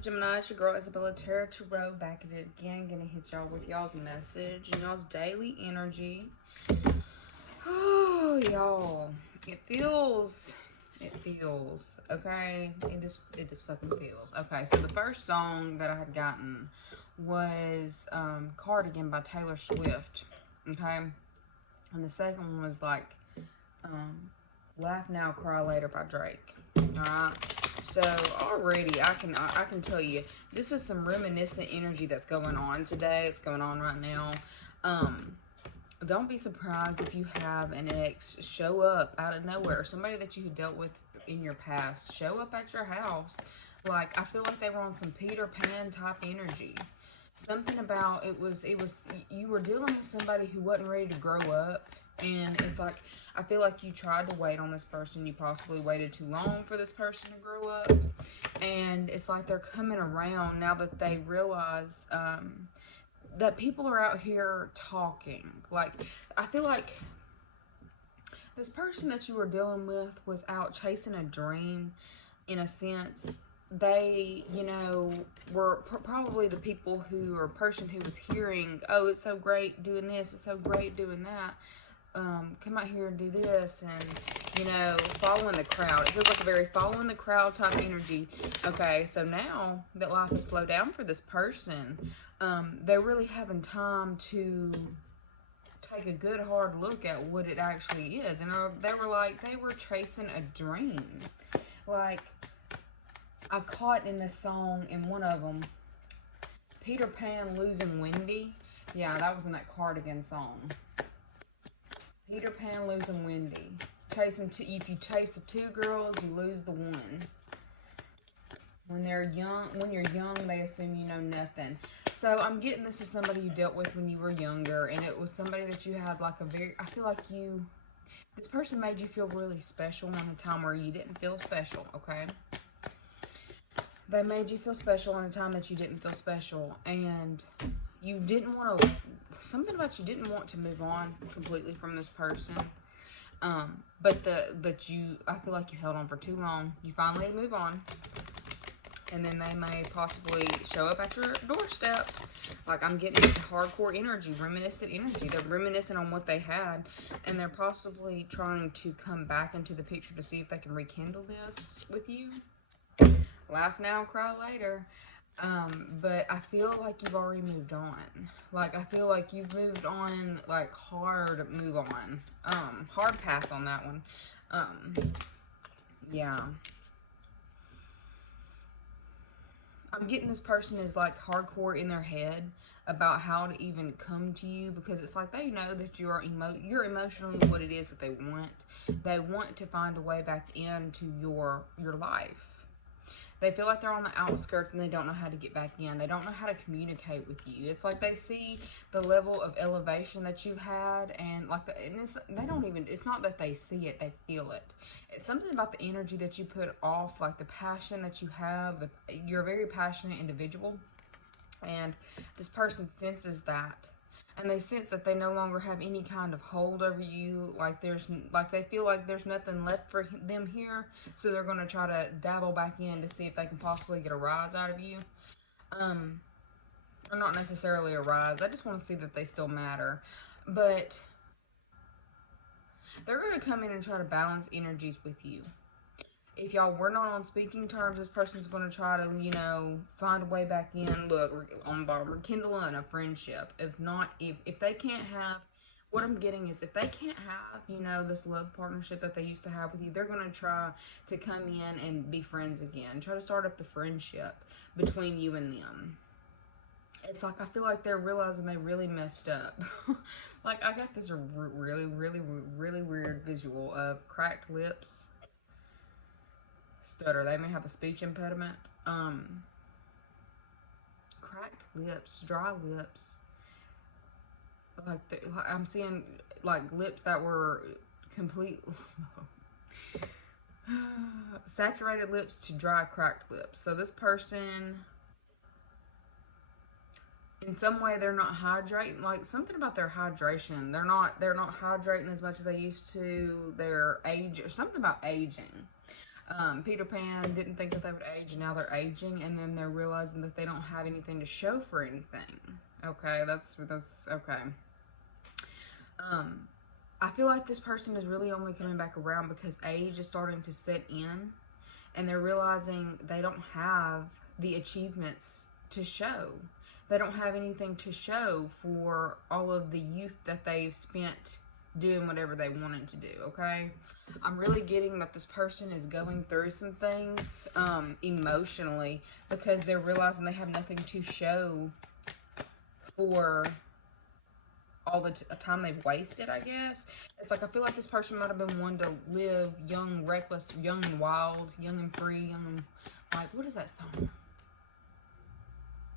up, Gemini? It's your girl Isabella Tarot Tarot back at it again. Gonna hit y'all with y'all's message and y'all's daily energy. Oh, y'all, it feels, okay? It just fucking feels. Okay, so the first song that I had gotten was Cardigan by Taylor Swift, okay? And the second one was like Laugh Now, Cry Later by Drake, alright? So already I can tell you this is some reminiscent energy that's going on today. It's going on right now. Don't be surprised if you have an ex show up out of nowhere, or somebody that you dealt with in your past show up at your house. Like, I feel like they were on some Peter Pan type energy. Something about it was you were dealing with somebody who wasn't ready to grow up, and it's like I feel like you tried to wait on this person. You possibly waited too long for this person to grow up, and it's like they're coming around now that they realize that people are out here talking. Like, I feel like this person that you were dealing with was out chasing a dream, in a sense. They, you know, were probably the people who, or person who was hearing, oh, it's so great doing this, it's so great doing that. Come out here and do this, and, you know, following the crowd. It feels like a very following the crowd type energy. Okay, so now that life has slowed down for this person, they're really having time to take a good hard look at what it actually is. And they were chasing a dream. Like, I caught in this song, in one of them, Peter Pan losing Wendy. Yeah, that was in that Cardigan song. Peter Pan losing Wendy. If you chase the two girls, you lose the one. When you're young, they assume you know nothing. So I'm getting this as somebody you dealt with when you were younger, and it was somebody that you had like I feel like this person made you feel really special in a time where you didn't feel special, okay? They made you feel special in a time that you didn't feel special, and you didn't want to, something about you didn't want to move on completely from this person. But I feel like you held on for too long. You finally move on, and then they may possibly show up at your doorstep. Like, I'm getting hardcore energy, reminiscent energy. They're reminiscing on what they had, and they're possibly trying to come back into the picture to see if they can rekindle this with you. Laugh now, cry later. But I feel like you've already moved on. Like, I feel like you've moved on, like, hard move on. Hard pass on that one. Yeah. I'm getting this person is, like, hardcore in their head about how to even come to you, because it's like they know that you're emotionally what it is that they want. They want to find a way back into your life. They feel like they're on the outskirts and they don't know how to get back in. They don't know how to communicate with you. It's like they see the level of elevation that you've had, and like it's not that they see it, they feel it. It's something about the energy that you put off, like the passion that you have. You're a very passionate individual, and this person senses that. And they sense that they no longer have any kind of hold over you. Like they feel like there's nothing left for them here. So they're going to try to dabble back in to see if they can possibly get a rise out of you. Or not necessarily a rise. I just want to see that they still matter. But they're going to come in and try to balance energies with you. If y'all were not on speaking terms, this person's going to try to, you know, find a way back in. Look, on the bottom, rekindling a friendship. If not, if they can't have, what I'm getting is if they can't have, you know, this love partnership that they used to have with you, they're going to try to come in and be friends again. Try to start up the friendship between you and them. It's like I feel like they're realizing they really messed up. Like, I got this really, really, really weird visual of cracked lips. Stutter. They may have a speech impediment. Cracked lips, dry lips. Like I'm seeing like lips that were complete saturated lips to dry, cracked lips. So this person, in some way, they're not hydrating. Like, something about their hydration. They're not hydrating as much as they used to. Their age, or something about aging. Peter Pan didn't think that they would age, and now they're aging, and then they're realizing that they don't have anything to show for anything. Okay, that's okay. I feel like this person is really only coming back around because age is starting to set in, and they're realizing they don't have the achievements to show. They don't have anything to show for all of the youth that they've spent doing whatever they wanted to do, okay? I'm really getting that this person is going through some things emotionally because they're realizing they have nothing to show for all the time they've wasted, I guess. It's like I feel like this person might have been one to live young, reckless, young and wild, young and free, young and, like, what is that song?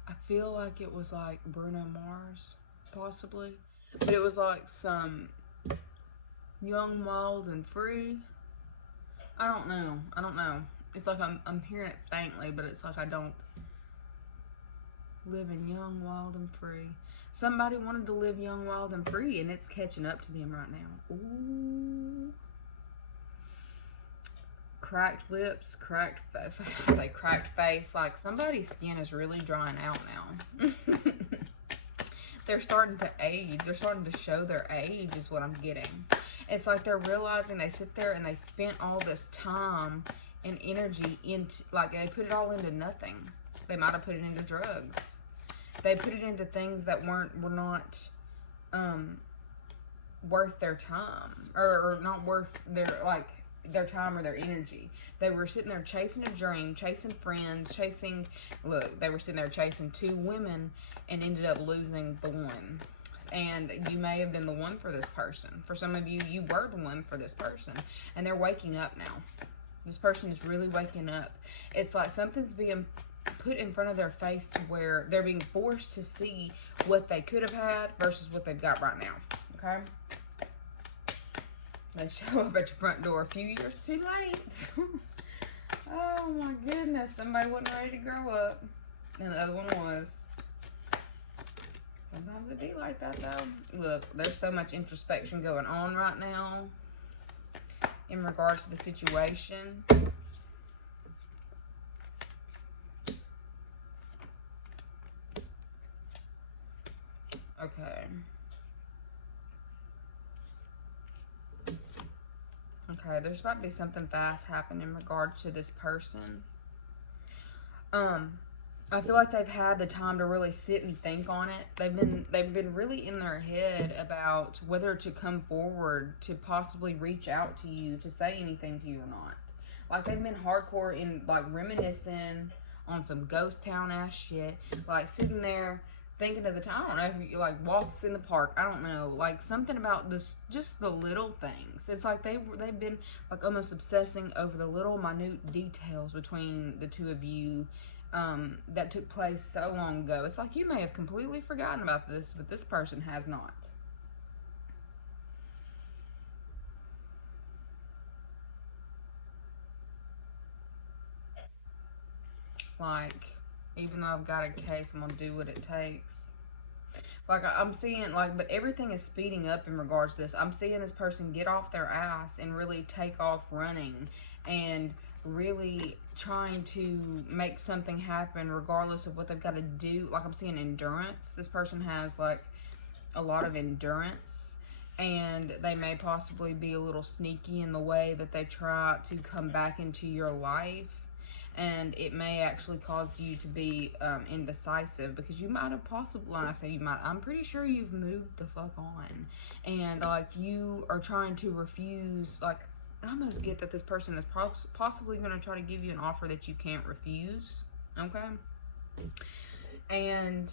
I feel like it was like Bruno Mars, possibly. But it was like some young, wild, and free. I don't know. It's like I'm hearing it faintly, but it's like I don't. Living young, wild, and free. Somebody wanted to live young, wild, and free, and it's catching up to them right now. Ooh. Cracked lips, cracked face. Like somebody's skin is really drying out now. They're starting to age. They're starting to show their age is what I'm getting. It's like they're realizing they sit there and they spent all this time and energy into, like they put it all into nothing. They might have put it into drugs. They put it into things that were not worth their time, or not worth their time or their energy. They were sitting there chasing a dream, chasing friends, they were sitting there chasing 2 women and ended up losing the one. And you may have been the one for this person. For some of you, you were the one for this person. And they're waking up now. This person is really waking up. It's like something's being put in front of their face to where they're being forced to see what they could have had versus what they've got right now. Okay? They show up at your front door a few years too late. Oh my goodness. Somebody wasn't ready to grow up. And the other one was. Sometimes it be like that though. Look, there's so much introspection going on right now in regards to the situation. Okay. Okay, there's about to be something fast happen in regards to this person. I feel like they've had the time to really sit and think on it. They've been really in their head about whether to come forward to possibly reach out to you to say anything to you or not. Like they've been hardcore in like reminiscing on some ghost town ass shit. Like sitting there thinking of the time. I don't know if you like walks in the park. I don't know. Like something about this, just the little things. It's like they've been like almost obsessing over the little minute details between the two of you. That took place so long ago. It's like you may have completely forgotten about this, but this person has not. Like, even though I've got a case, I'm gonna do what it takes. Like, I'm seeing, like, but everything is speeding up in regards to this. I'm seeing this person get off their ass and really take off running and really trying to make something happen regardless of what they've got to do. Like I'm seeing endurance. This person has like a lot of endurance, and they may possibly be a little sneaky in the way that they try to come back into your life, and it may actually cause you to be indecisive because you might have possibly, when I say you might, I'm pretty sure you've moved the fuck on, and like you are trying to refuse. Like I almost get that this person is possibly going to try to give you an offer that you can't refuse, okay? And,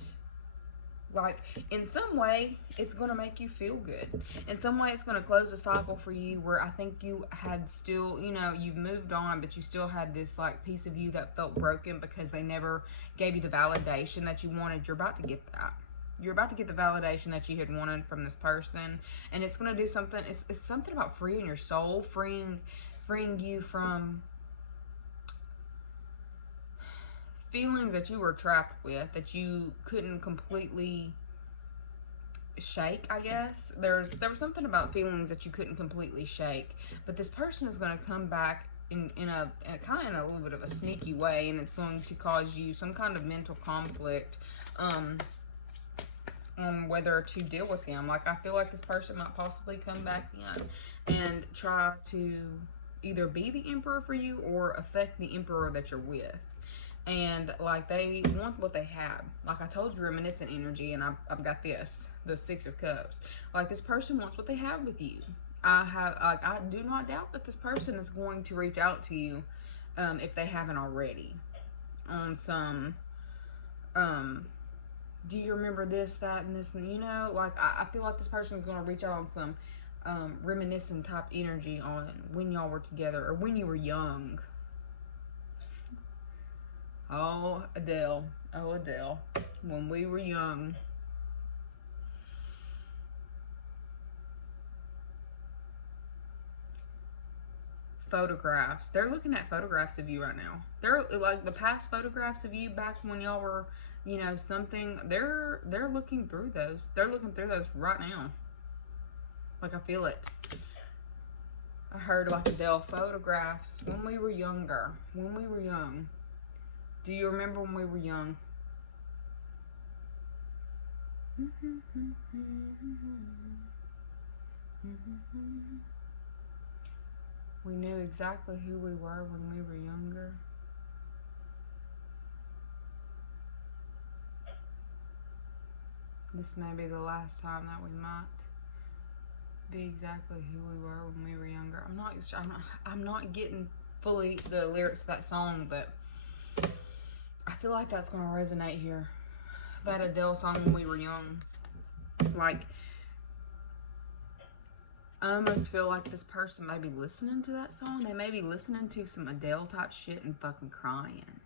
like, in some way, it's going to make you feel good. In some way, it's going to close a cycle for you where I think you had still, you know, you've moved on, but you still had this, like, piece of you that felt broken because they never gave you the validation that you wanted. You're about to get that. You're about to get the validation that you had wanted from this person, and it's going to do something. It's something about freeing your soul, freeing you from feelings that you were trapped with, that you couldn't completely shake, I guess. There was something about feelings that you couldn't completely shake, but this person is going to come back in a kind of in a little bit of a sneaky way, and it's going to cause you some kind of mental conflict on whether to deal with them. Like, I feel like this person might possibly come back in and try to either be the emperor for you or affect the emperor that you're with. And like, they want what they have. Like I told you, reminiscent energy, and I've got this, the Six of Cups. Like, this person wants what they have with you. I do not doubt that this person is going to reach out to you, if they haven't already, on some, do you remember this, that, and this, and you know, like, I feel like this person is going to reach out on some, reminiscent type energy on when y'all were together, or when you were young. Oh, Adele. Oh, Adele. When we were young. Photographs. They're looking at photographs of you right now. They're like the past photographs of you back when y'all were, you know, something. They're looking through those. They're looking through those right now. Like, I feel it. I heard, like, Adele, photographs when we were younger. When we were young. Do you remember when we were young? We knew exactly who we were when we were younger. This may be the last time that we might be exactly who we were when we were younger. I'm not getting fully the lyrics of that song, but I feel like that's going to resonate here. That Adele song, When We Were Young. Like, I almost feel like this person may be listening to that song. They may be listening to some Adele type shit and fucking crying.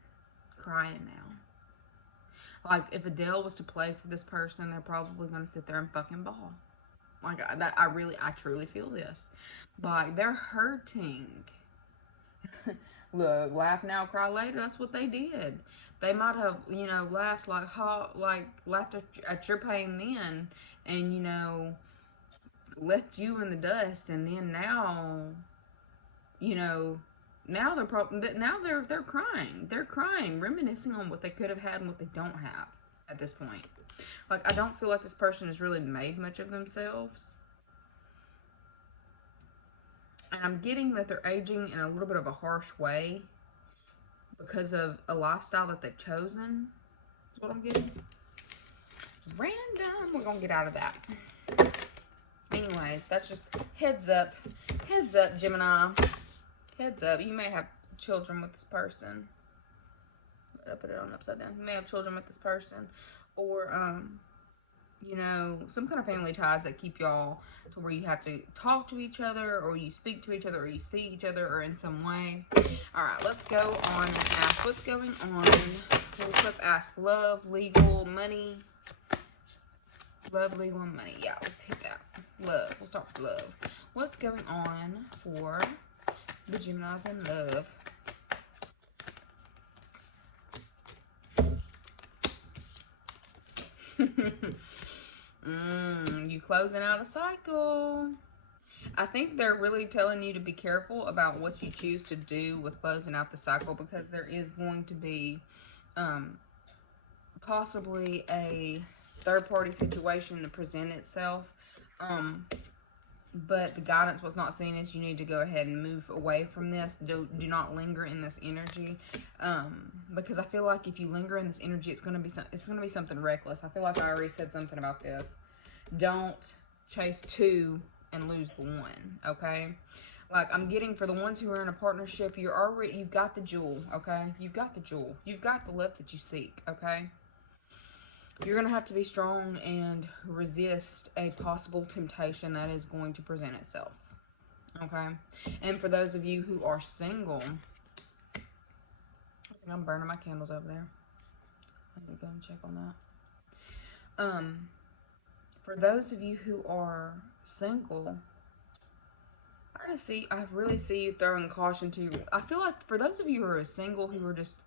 Crying now. Like, if Adele was to play for this person, they're probably going to sit there and fucking bawl. Like, I truly feel this. Like, they're hurting. Look, laugh now, cry later. That's what they did. They might have, you know, laughed laughed at your pain then, and, you know, left you in the dust, and then now, you know, now they're crying. They're crying, reminiscing on what they could have had and what they don't have at this point. Like, I don't feel like this person has really made much of themselves. And I'm getting that they're aging in a little bit of a harsh way because of a lifestyle that they've chosen. Is what I'm getting. Random. We're going to get out of that. Anyways, that's just heads up. Heads up, Gemini. Heads up. You may have children with this person. I put it on upside down. You may have children with this person. Or, you know, some kind of family ties that keep y'all to where you have to talk to each other, or you speak to each other, or you see each other, or in some way. All right, let's go on and ask what's going on. So let's ask love, legal, money. Love, legal, and money. Yeah, let's hit that. Love. We'll start with love. What's going on for the Geminis in love? You closing out a cycle. I think they're really telling you to be careful about what you choose to do with closing out the cycle, because there is going to be possibly a third-party situation to present itself. But the guidance was not seen as you need to go ahead and move away from this. Do not linger in this energy, because I feel like if you linger in this energy, it's gonna be something reckless. I feel like I already said something about this. Don't chase two and lose the one. Okay, like, I'm getting for the ones who are in a partnership, you've got the jewel. Okay, you've got the jewel. You've got the love that you seek. Okay. You're going to have to be strong and resist a possible temptation that is going to present itself. Okay? And for those of you who are single, I think I'm burning my candles over there. Let me go and check on that. For those of you who are single, I really see you throwing caution to. I feel like for those of you who are single, who are just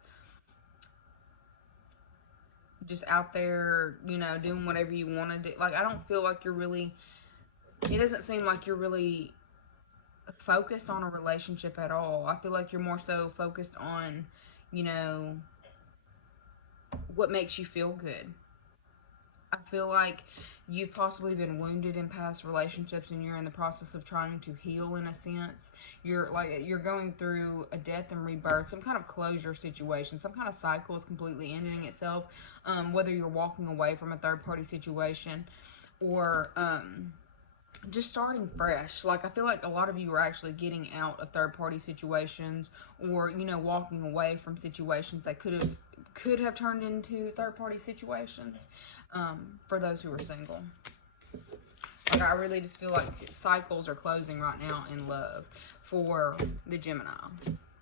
out there, you know, doing whatever you want to do. Like, I don't feel like you're really, it doesn't seem like you're really focused on a relationship at all. I feel like you're more so focused on, you know, what makes you feel good. I feel like you've possibly been wounded in past relationships and you're in the process of trying to heal in a sense. You're going through a death and rebirth, some kind of closure situation, some kind of cycle is completely ending itself. Whether you're walking away from a third party situation or just starting fresh. Like, I feel like a lot of you are actually getting out of third party situations, or, you know, walking away from situations that could have turned into third party situations. For those who are single, like, I really just feel like cycles are closing right now in love for the Gemini.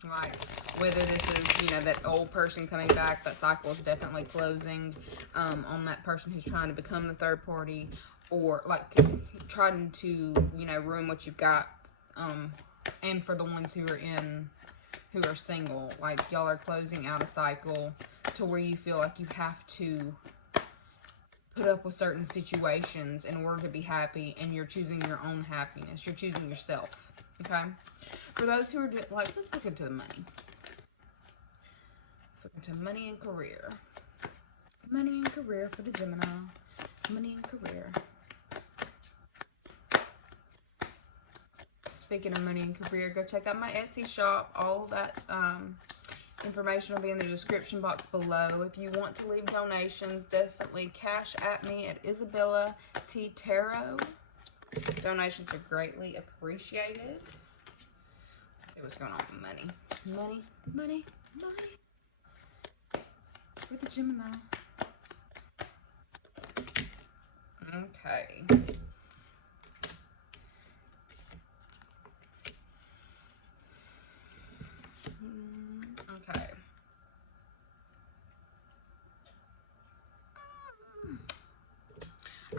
Like, whether this is, you know, that old person coming back, that cycle is definitely closing on that person who's trying to become the third party, or like trying to, you know, ruin what you've got. And for the ones who are single, like, y'all are closing out a cycle to where you feel like you have to put up with certain situations in order to be happy, and you're choosing your own happiness. You're choosing yourself. Okay? For those who are like, let's look into the money. Let's look into money and career. Money and career for the Gemini. Money and career. Speaking of money and career, go check out my Etsy shop. All of that information will be in the description box below. If you want to leave donations, definitely cash at me at Isabella T. Tarot. Donations are greatly appreciated. Let's see what's going on with money. Money, money, money. For the Gemini. Okay. Okay.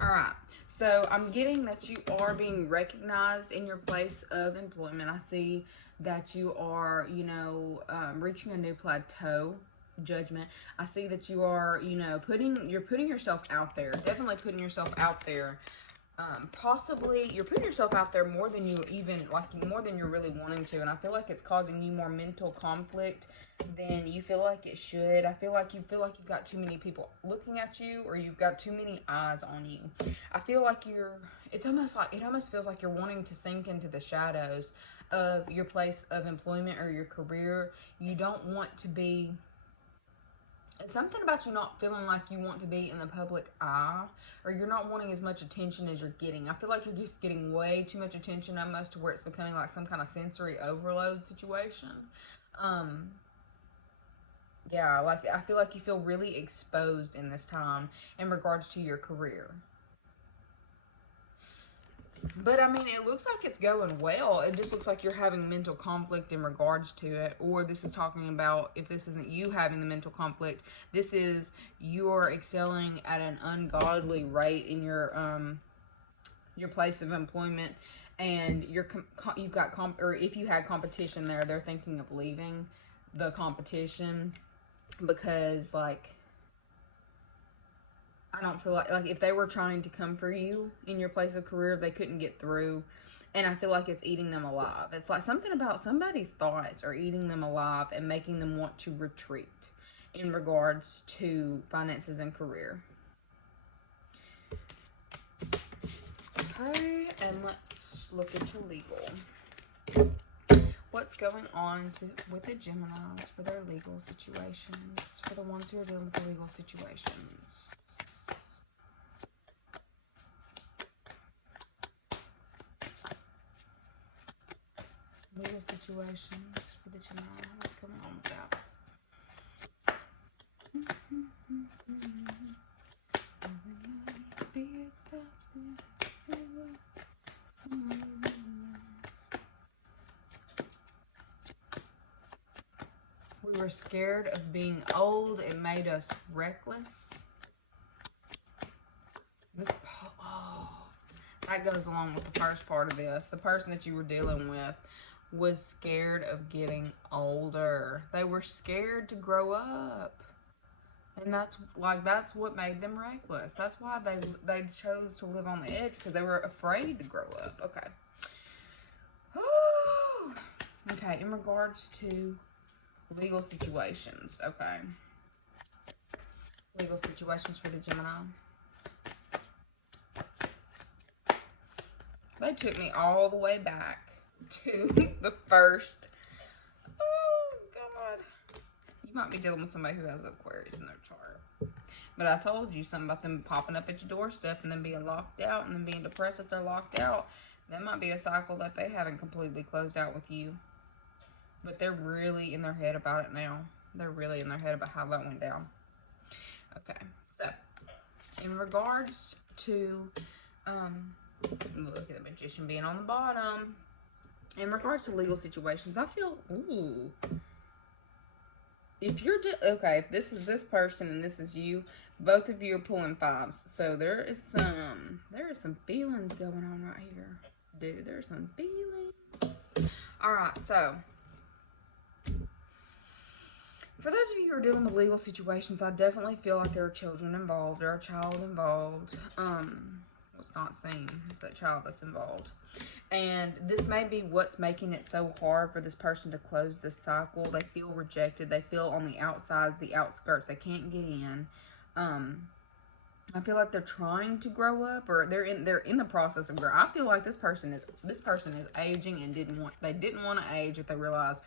All right. So I'm getting that you are being recognized in your place of employment. I see that you are, you know, reaching a new plateau. Judgment. I see that you are, you know, you're putting yourself out there. Definitely putting yourself out there. Possibly you're putting yourself out there more than you even, like, more than you're really wanting to, and I feel like it's causing you more mental conflict than you feel like it should. I feel like you've got too many people looking at you, or you've got too many eyes on you. I feel like it almost feels like you're wanting to sink into the shadows of your place of employment or your career. You don't want to be, something about you not feeling like you want to be in the public eye, or you're not wanting as much attention as you're getting. I feel like you're just getting way too much attention, almost to where it's becoming like some kind of sensory overload situation. Yeah, like, I feel like you feel really exposed in this time in regards to your career. But, I mean, it looks like it's going well. It just looks like you're having mental conflict in regards to it. Or this is talking about, if this isn't you having the mental conflict, this is you're excelling at an ungodly rate in your place of employment. And you've got, or if you had competition there, they're thinking of leaving the competition. Because, like, I don't feel like if they were trying to come for you in your place of career, they couldn't get through. And I feel like it's eating them alive. It's like something about somebody's thoughts are eating them alive and making them want to retreat in regards to finances and career. Okay, and let's look into legal. What's going on with the Geminis for their legal situations, for the ones who are dealing with the legal situations? Legal situations for the Gemini. What's going on with that? We were scared of being old. It made us reckless. That goes along with the first part of this. The person that you were dealing with was scared of getting older. They were scared to grow up. And that's what made them reckless. That's why they chose to live on the edge, because they were afraid to grow up. Okay. Okay, in regards to legal situations. Okay. Legal situations for the Gemini. They took me all the way back to the first. Oh, God. You might be dealing with somebody who has Aquarius in their chart. But I told you something about them popping up at your doorstep and then being locked out and then being depressed if they're locked out. That might be a cycle that they haven't completely closed out with you. But they're really in their head about it now. They're really in their head about how that went down. Okay, so in regards to, look at the Magician being on the bottom. In regards to legal situations, I feel, ooh. If you're okay, if this is this person and this is you, both of you are pulling fives. So there is some feelings going on right here. Dude, there's some feelings. Alright, so for those of you who are dealing with legal situations, I definitely feel like there are children involved, or a child involved. It's not seen. It's that child that's involved. And this may be what's making it so hard for this person to close this cycle. They feel rejected. They feel on the outside, the outskirts. They can't get in. I feel like they're trying to grow up, or they're in the process of growing. I feel like this person is aging and they didn't want to age, but they realize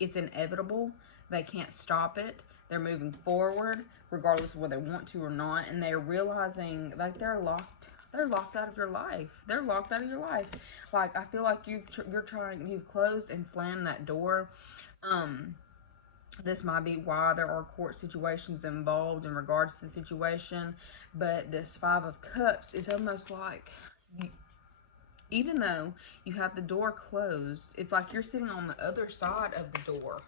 it's inevitable. They can't stop it. They're moving forward regardless of whether they want to or not, and they're realizing like they're locked out of your life. They're locked out of your life. Like, I feel like you've closed and slammed that door. This might be why there are court situations involved in regards to the situation. But this Five of Cups is almost like, even though you have the door closed, it's like you're sitting on the other side of the door.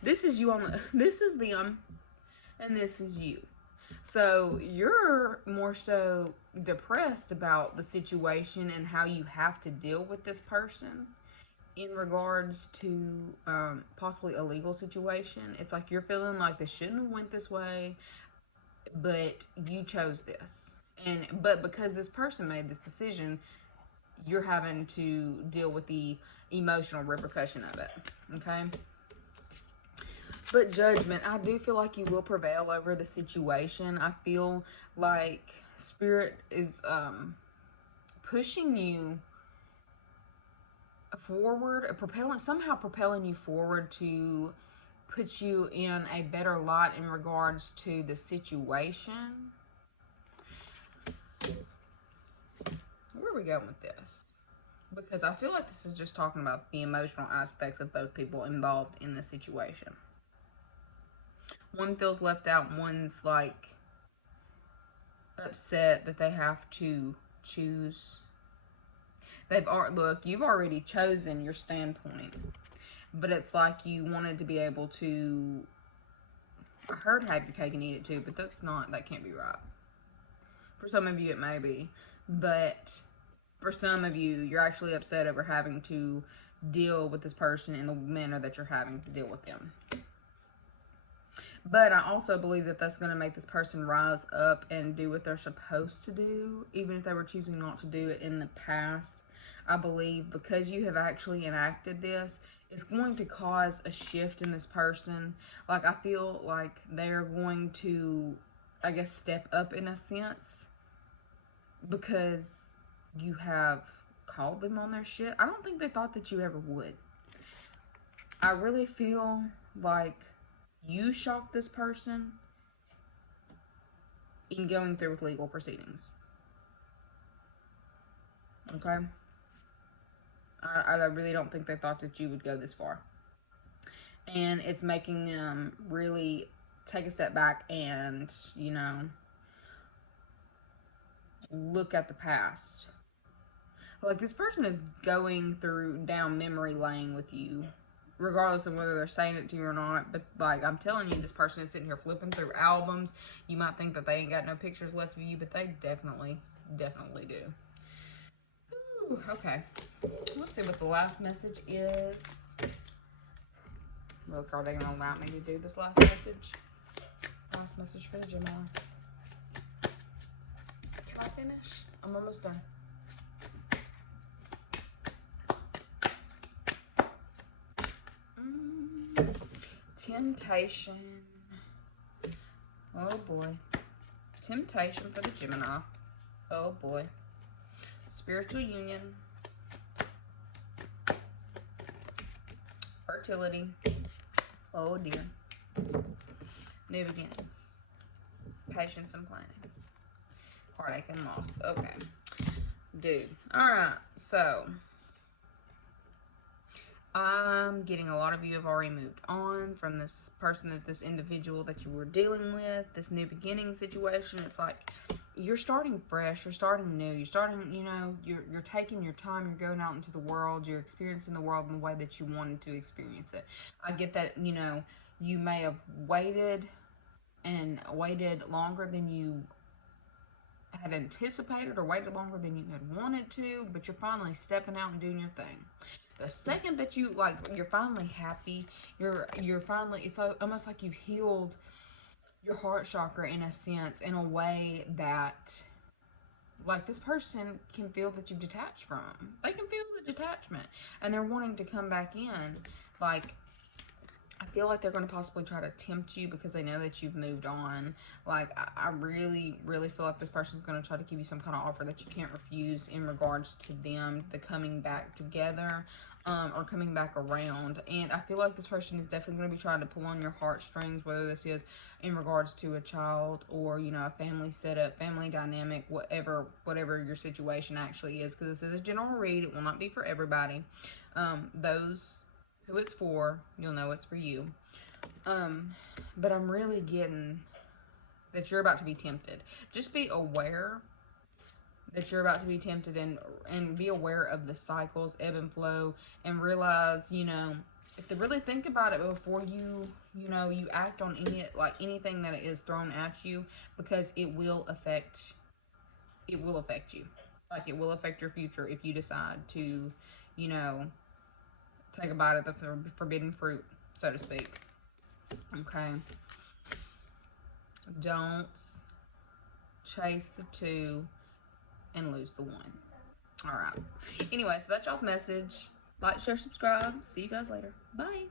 This is you this is them, and this is you. So you're more so depressed about the situation and how you have to deal with this person in regards to possibly a legal situation. It's like you're feeling like this shouldn't have went this way, but you chose this. But because this person made this decision, you're having to deal with the emotional repercussion of it. Okay? But Judgment, I do feel like you will prevail over the situation. I feel like Spirit is pushing you forward, somehow propelling you forward to put you in a better light in regards to the situation. Where are we going with this? Because I feel like this is just talking about the emotional aspects of both people involved in the situation. One feels left out, one's like upset that they have to choose. Look, you've already chosen your standpoint, but it's like you wanted to be able to, I heard have your cake and eat it too, but that can't be right. For some of you it may be, but for some of you, you're actually upset over having to deal with this person in the manner that you're having to deal with them. But I also believe that that's going to make this person rise up and do what they're supposed to do, even if they were choosing not to do it in the past. I believe because you have actually enacted this, it's going to cause a shift in this person. Like, I feel like they're going to, I guess, step up in a sense because you have called them on their shit. I don't think they thought that you ever would. I really feel like you shocked this person in going through with legal proceedings. Okay? I really don't think they thought that you would go this far. And it's making them really take a step back and, you know, look at the past. Like, this person is going down memory lane with you, regardless of whether they're saying it to you or not. But, like, I'm telling you, this person is sitting here flipping through albums. You might think that they ain't got no pictures left of you, but they definitely do. Ooh, okay. Let's see what the last message is. Look, are they going to allow me to do this last message? Last message for the Gemini. Can I finish? I'm almost done. Temptation. Oh boy. Temptation for the Gemini. Oh boy. Spiritual union. Fertility. Oh dear. New beginnings. Patience and planning. Heartache and loss. Okay. Dude. Alright. So, I'm getting a lot of you have already moved on from this person, this individual that you were dealing with, this new beginning situation. It's like you're starting fresh, you're starting new, you're starting, you know, you're taking your time, you're going out into the world, you're experiencing the world in the way that you wanted to experience it. I get that, you know, you may have waited longer than you had anticipated or waited longer than you had wanted to, but you're finally stepping out and doing your thing. The second that you, like, you're finally happy, you're finally, it's almost like you've healed your heart chakra in a sense, in a way that, like, this person can feel that you've detached from. They can feel the detachment, and they're wanting to come back in. Like, I feel like they're going to possibly try to tempt you because they know that you've moved on. Like, I really, really feel like this person's going to try to give you some kind of offer that you can't refuse in regards to them, the coming back together, or coming back around. And I feel like this person is definitely going to be trying to pull on your heartstrings, whether this is in regards to a child or, you know, a family setup, family dynamic, whatever your situation actually is. Because this is a general read. It will not be for everybody. Those who it's for, you'll know it's for you. But I'm really getting that you're about to be tempted. Just be aware that you're about to be tempted, and be aware of the cycles, ebb and flow, and realize, you know, if they really think about it before you know, you act on anything that is thrown at you, because it will affect you. Like, it will affect your future if you decide to, you know, take a bite of the forbidden fruit, so to speak. Okay. Don't chase the two and lose the one. All right. Anyway, so that's y'all's message. Like, share, subscribe. See you guys later. Bye.